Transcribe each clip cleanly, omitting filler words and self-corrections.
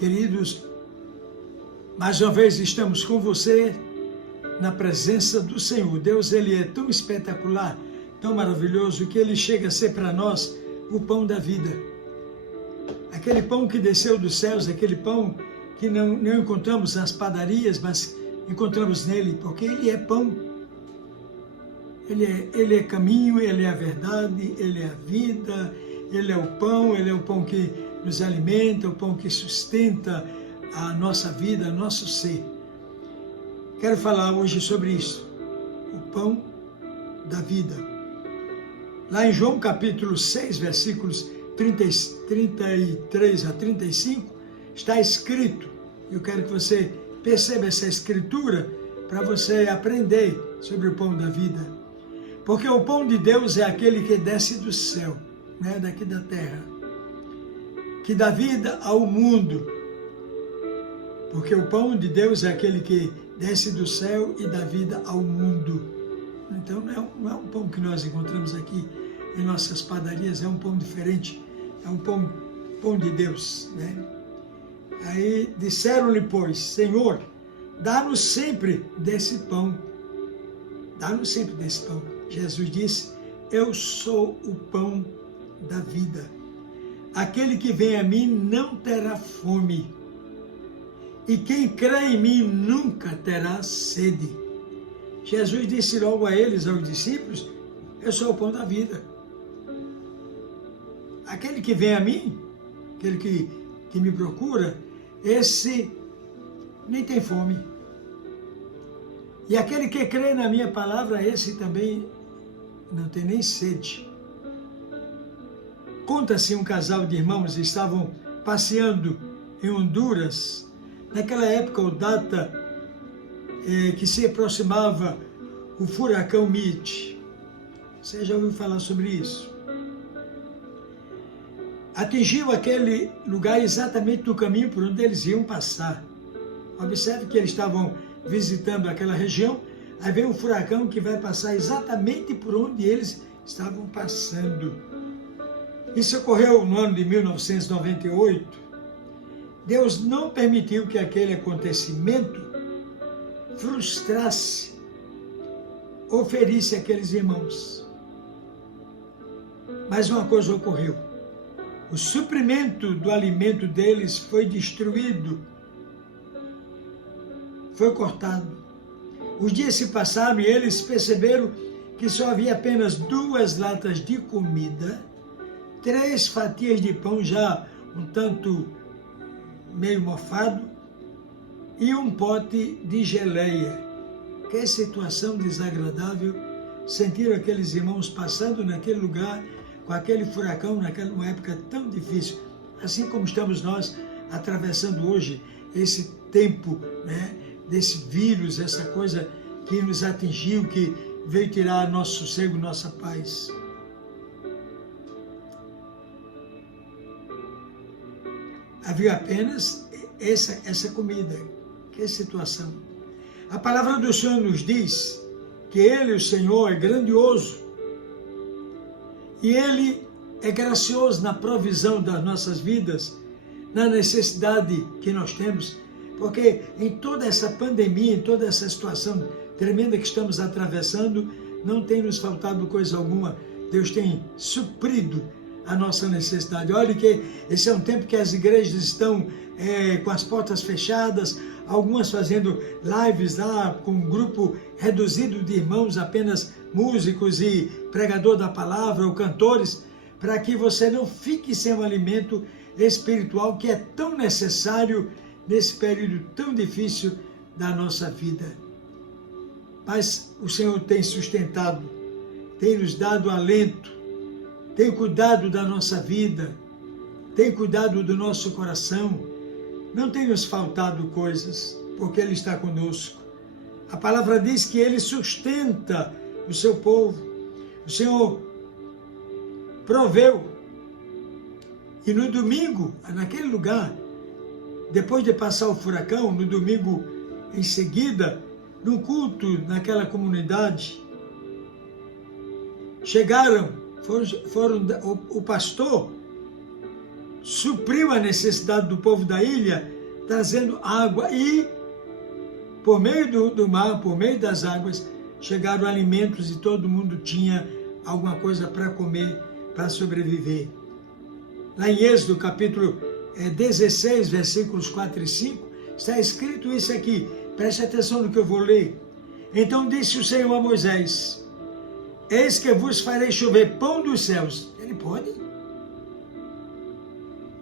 Queridos, mais uma vez estamos com você na presença do Senhor. Deus, Ele é tão espetacular, tão maravilhoso, que Ele chega a ser para nós o pão da vida. Aquele pão que desceu dos céus, aquele pão que não encontramos nas padarias, mas encontramos nele, porque Ele é pão. Ele é caminho, Ele é a verdade, Ele é a vida, Ele é o pão que nos alimenta, o pão que sustenta a nossa vida, nosso ser. Quero falar hoje sobre isso, o pão da vida. Lá em João capítulo 6, versículos 33 a 35, está escrito, eu quero que você perceba essa escritura para você aprender sobre o pão da vida. Porque o pão de Deus é aquele que desce do céu, daqui da terra, que dá vida ao mundo. Porque o pão de Deus é aquele que desce do céu e dá vida ao mundo. Então não é um pão que nós encontramos aqui em nossas padarias, é um pão diferente, é um pão de Deus. Aí disseram-lhe, pois, Senhor, dá-nos sempre desse pão. Dá-nos sempre desse pão. Jesus disse, eu sou o pão da vida. Aquele que vem a mim não terá fome. E quem crê em mim nunca terá sede. Jesus disse logo a eles, aos discípulos, eu sou o pão da vida. Aquele que vem a mim, aquele que me procura, esse nem tem fome. E aquele que crê na minha palavra, esse também não tem nem sede. Conta-se um casal de irmãos estavam passeando em Honduras, naquela época ou data que se aproximava o furacão Mitch. Você já ouviu falar sobre isso? Atingiu aquele lugar exatamente no caminho por onde eles iam passar. Observe que eles estavam visitando aquela região, aí vem um furacão que vai passar exatamente por onde eles estavam passando. Isso ocorreu no ano de 1998. Deus não permitiu que aquele acontecimento frustrasse ou ferisse aqueles irmãos. Mas uma coisa ocorreu. O suprimento do alimento deles foi destruído, foi cortado. Os dias se passaram e eles perceberam que só havia apenas 2 latas de comida, 3 fatias de pão já um tanto meio mofado e um pote de geleia. Que situação desagradável sentiram aqueles irmãos passando naquele lugar, com aquele furacão, numa época tão difícil, assim como estamos nós atravessando hoje esse tempo, desse vírus, essa coisa que nos atingiu, que veio tirar nosso sossego, nossa paz. Havia apenas essa comida. Que situação. A palavra do Senhor nos diz que Ele, o Senhor, é grandioso e Ele é gracioso na provisão das nossas vidas, na necessidade que nós temos, porque em toda essa pandemia, em toda essa situação tremenda que estamos atravessando, não tem nos faltado coisa alguma. Deus tem suprido a nossa necessidade. Olha que esse é um tempo que as igrejas estão com as portas fechadas, algumas fazendo lives lá com um grupo reduzido de irmãos, apenas músicos e pregador da palavra ou cantores, para que você não fique sem um alimento espiritual que é tão necessário nesse período tão difícil da nossa vida. Mas o Senhor tem sustentado, tem nos dado alento, tem cuidado da nossa vida, tem cuidado do nosso coração, não tem nos faltado coisas, porque Ele está conosco. A palavra diz que Ele sustenta o seu povo. O Senhor proveu. E no domingo, naquele lugar, depois de passar o furacão, no domingo em seguida, num culto naquela comunidade, chegaram, o pastor supriu a necessidade do povo da ilha, trazendo água e, por meio do mar, por meio das águas, chegaram alimentos e todo mundo tinha alguma coisa para comer, para sobreviver. Lá em Êxodo, capítulo 16, versículos 4 e 5, está escrito isso aqui. Preste atenção no que eu vou ler. Então disse o Senhor a Moisés: eis que vos farei chover pão dos céus. Ele pode?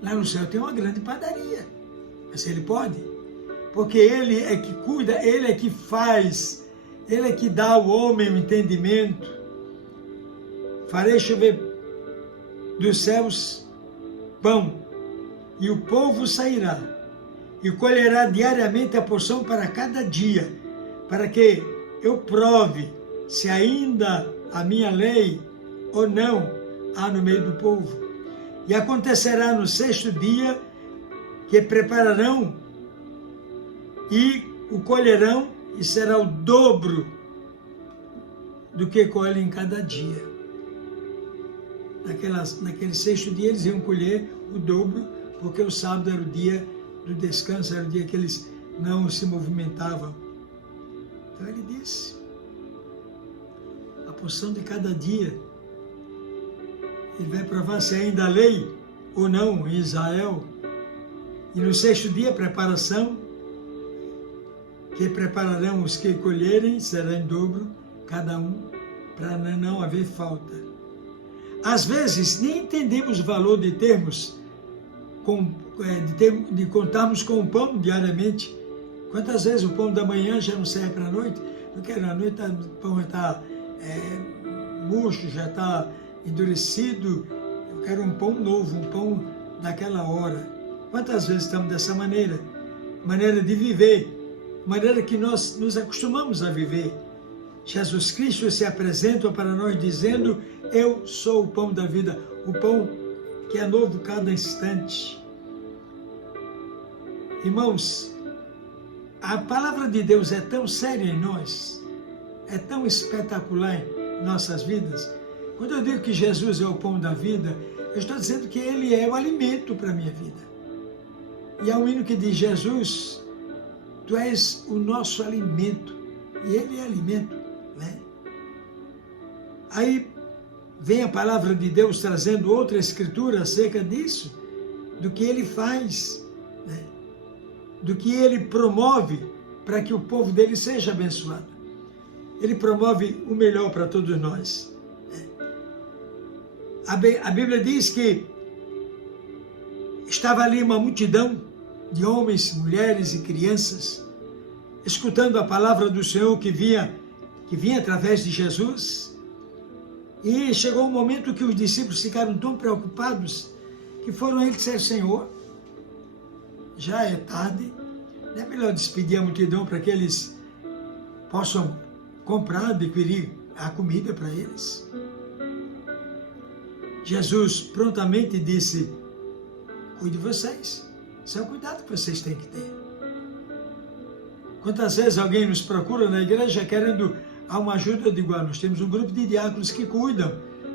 Lá no céu tem uma grande padaria. Mas ele pode? Porque ele é que cuida, ele é que faz, ele é que dá ao homem o entendimento. Farei chover dos céus pão, e o povo sairá, e colherá diariamente a porção para cada dia, para que eu prove se ainda a minha lei ou não há no meio do povo. E acontecerá no 6º dia que prepararão e o colherão, e será o dobro do que colhem em cada dia. Naquele 6º dia eles iam colher o dobro, porque o sábado era o dia do descanso, era o dia que eles não se movimentavam. Então ele disse, a porção de cada dia, ele vai provar se ainda há lei ou não em Israel. E no 6º dia, preparação, que prepararão os que colherem, será em dobro cada um, para não haver falta. Às vezes, nem entendemos o valor de termos, de contarmos com o pão diariamente. Quantas vezes o pão da manhã já não serve para a noite? Porque na noite o pão já está murcho, já está endurecido. Eu quero um pão novo, um pão daquela hora. Quantas vezes estamos dessa maneira? Maneira de viver, maneira que nós nos acostumamos a viver. Jesus Cristo se apresenta para nós dizendo: eu sou o pão da vida, o pão que é novo cada instante. Irmãos, a palavra de Deus é tão séria em nós, é tão espetacular em nossas vidas. Quando eu digo que Jesus é o pão da vida, eu estou dizendo que Ele é o alimento para a minha vida. E há um hino que diz: Jesus, Tu és o nosso alimento, e Ele é alimento, né? Aí vem a palavra de Deus trazendo outra escritura acerca disso, do que Ele faz, né? Do que Ele promove para que o povo dele seja abençoado. Ele promove o melhor para todos nós. A Bíblia diz que estava ali uma multidão de homens, mulheres e crianças, escutando a palavra do Senhor que vinha através de Jesus. E chegou um momento que os discípulos ficaram tão preocupados que foram a ele e disseram: Senhor, já é tarde, não é melhor despedir a multidão para que eles possam comprar, adquirir a comida para eles? Jesus prontamente disse: cuide de vocês, esse é o cuidado que vocês têm que ter. Quantas vezes alguém nos procura na igreja querendo uma ajuda? Eu digo: nós temos um grupo de diáconos que cuidam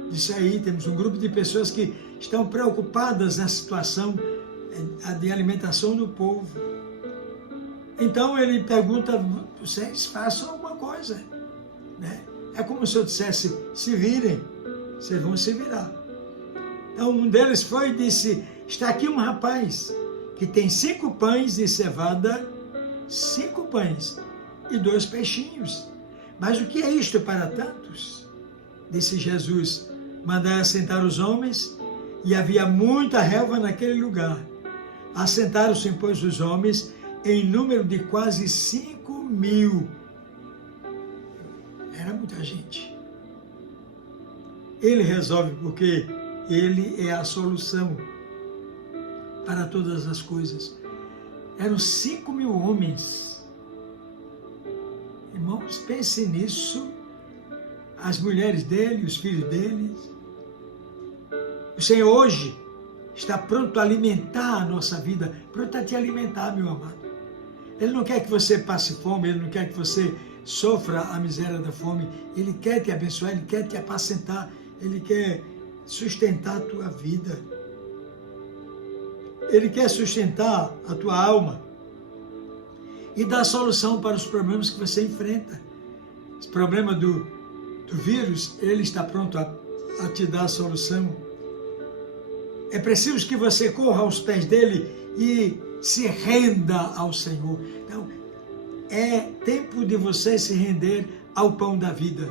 disso aí, temos um grupo de pessoas que estão preocupadas na situação de alimentação do povo. Então ele pergunta: vocês façam alguma coisa, né? É como se eu dissesse: se virem, vocês vão se virar. Então um deles foi e disse: está aqui um rapaz que tem 5 pães de cevada, 5 pães e 2 peixinhos. Mas o que é isto para tantos? Disse Jesus: mandai assentar os homens, e havia muita relva naquele lugar. Assentaram-se, pois, os homens em número de quase 5.000. Era muita gente. Ele resolve, porque Ele é a solução para todas as coisas. Eram 5.000 homens. Irmãos, pense nisso. As mulheres dele, os filhos deles. O Senhor hoje está pronto a alimentar a nossa vida, pronto a te alimentar, meu amado. Ele não quer que você passe fome, Ele não quer que você sofra a miséria da fome. Ele quer te abençoar, Ele quer te apacentar, Ele quer sustentar a tua vida. Ele quer sustentar a tua alma e dar solução para os problemas que você enfrenta. Esse problema do vírus, ele está pronto a te dar a solução. É preciso que você corra aos pés dele e se renda ao Senhor. Então, é tempo de você se render ao pão da vida.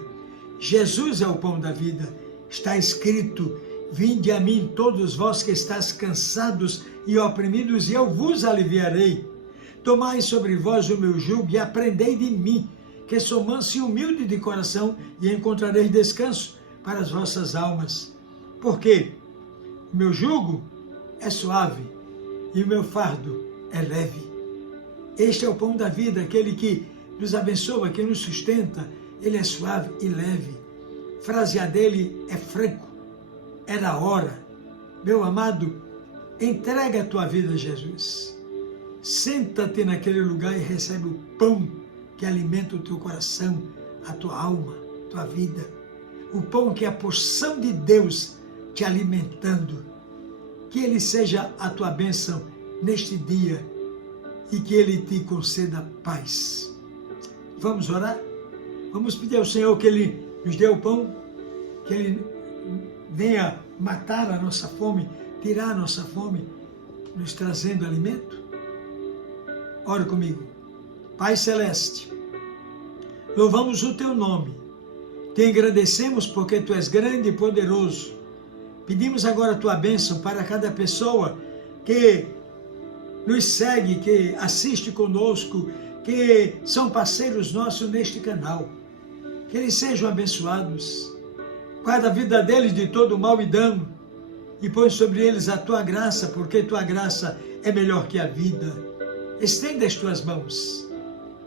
Jesus é o pão da vida. Está escrito: vinde a mim todos vós que estáis cansados e oprimidos, e eu vos aliviarei. Tomai sobre vós o meu jugo e aprendei de mim, que sou manso e humilde de coração, e encontrareis descanso para as vossas almas. Porque o meu jugo é suave e o meu fardo é leve. Este é o pão da vida, aquele que nos abençoa, que nos sustenta. Ele é suave e leve. Frasear dele é franco, é na hora. Meu amado, entrega a tua vida a Jesus. Senta-te naquele lugar e recebe o pão que alimenta o teu coração, a tua alma, a tua vida. O pão que é a porção de Deus te alimentando. Que Ele seja a tua bênção neste dia e que Ele te conceda paz. Vamos orar? Vamos pedir ao Senhor que Ele nos dê o pão, que Ele venha matar a nossa fome, tirar a nossa fome, nos trazendo alimento? Ore comigo. Pai Celeste, louvamos o Teu nome, te agradecemos porque Tu és grande e poderoso. Pedimos agora a Tua bênção para cada pessoa que nos segue, que assiste conosco, que são parceiros nossos neste canal. Que eles sejam abençoados. Guarda a vida deles de todo mal e dano e põe sobre eles a Tua graça, porque Tua graça é melhor que a vida. Estenda as Tuas mãos.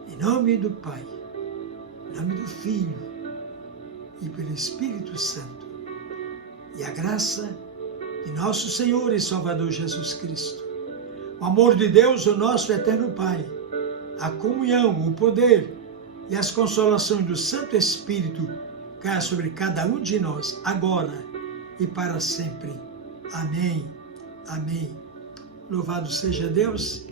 Em nome do Pai, em nome do Filho e pelo Espírito Santo. E a graça de nosso Senhor e Salvador Jesus Cristo, o amor de Deus, o nosso eterno Pai, a comunhão, o poder e as consolações do Santo Espírito caia sobre cada um de nós, agora e para sempre. Amém. Amém. Louvado seja Deus,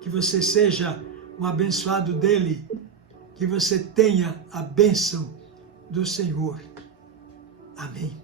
que você seja um abençoado dele, que você tenha a bênção do Senhor. Amém.